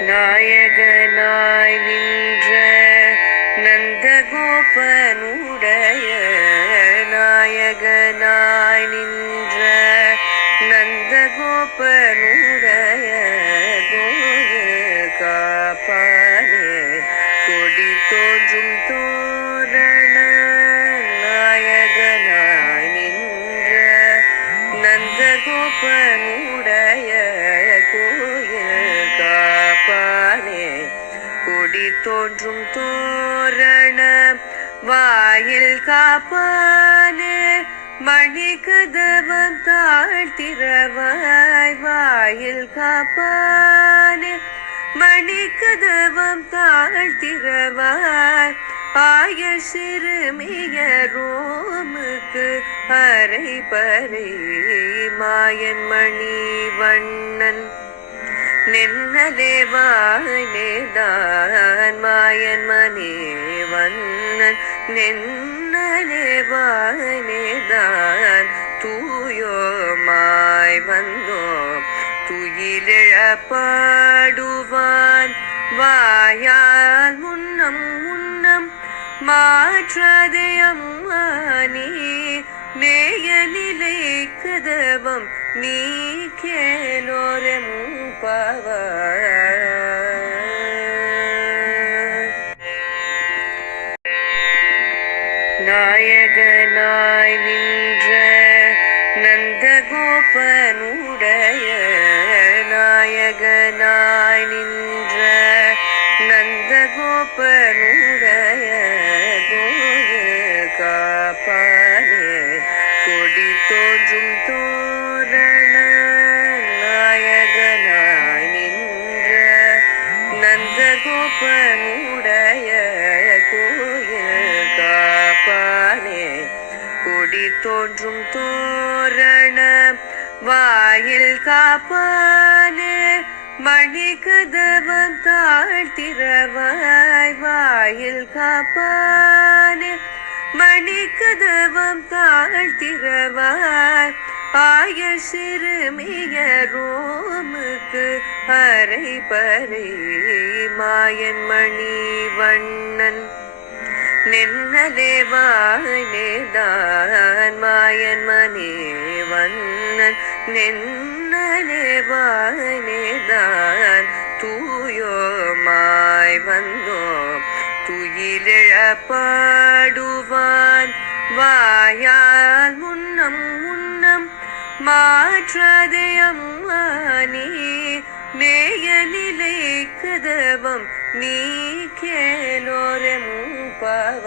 நாயகனாய் நின்ற நந்தகோபனுடைய நாயகனாய் நின்ற நந்தகோபனுடைய கோயில் காப்பானே கொடி தோன்றும் தோரண நாயகனாய் நின்ற நந்தகோபனுடைய கோயில் காப்பானே கொடி தோன்றும் தோரண வாயில் காப்பானே மணி கதவம் தாழ்த்திரவாய் வாயில் காப்பானே மணி கதவம் தாழ்த்திரவாய் ஆய சிறுமிய ரோமுக்கு அரை பறை மாயன் மணி வண்ணன் நின்னலே வாய்தான் மாயன் மணி வண்ணன் நின்னலே வாய்தான் தூயோமாய் வந்தோம் துயிலிழப்பாடுவான் வாயால் முன்னம் முன்னம் மாற்றாதே அம்மானி நேய நிலை கதவம் நீ கேலோரம் பவ நாயகனாய் நின்ற நந்தகோபனுடைய நாயகனாய் நின்ற நந்தகோபனுடைய கோயில் காப்பானே கொடி தோன்றும் தோரண நாயகனாய் நின்ற நந்தகோபனுடைய கோயில் காப்பானே கொடி தோன்றும் தோரண வாயில் காப்பானே மணி கதவம் தாழ்த்திரவாய் வாயில் காப்பானே மணி கதவம் தாழ்த்திரவாய் ஆய சிறுமிய ரோமுக்கு அரை பறை மாயன் மணி வண்ணன் நின்னலே வாய்தான் மாயன் மணி வண்ணன் நின்னலே வாய்தான் தூயோமாய் வந்தோம் துயிலிழப்பாடுவான் வாயால் முன்னம் முன்னம் மாற்றாதே அம்மானி நேய நிலை கதவம் நீ கேலோரம் பவ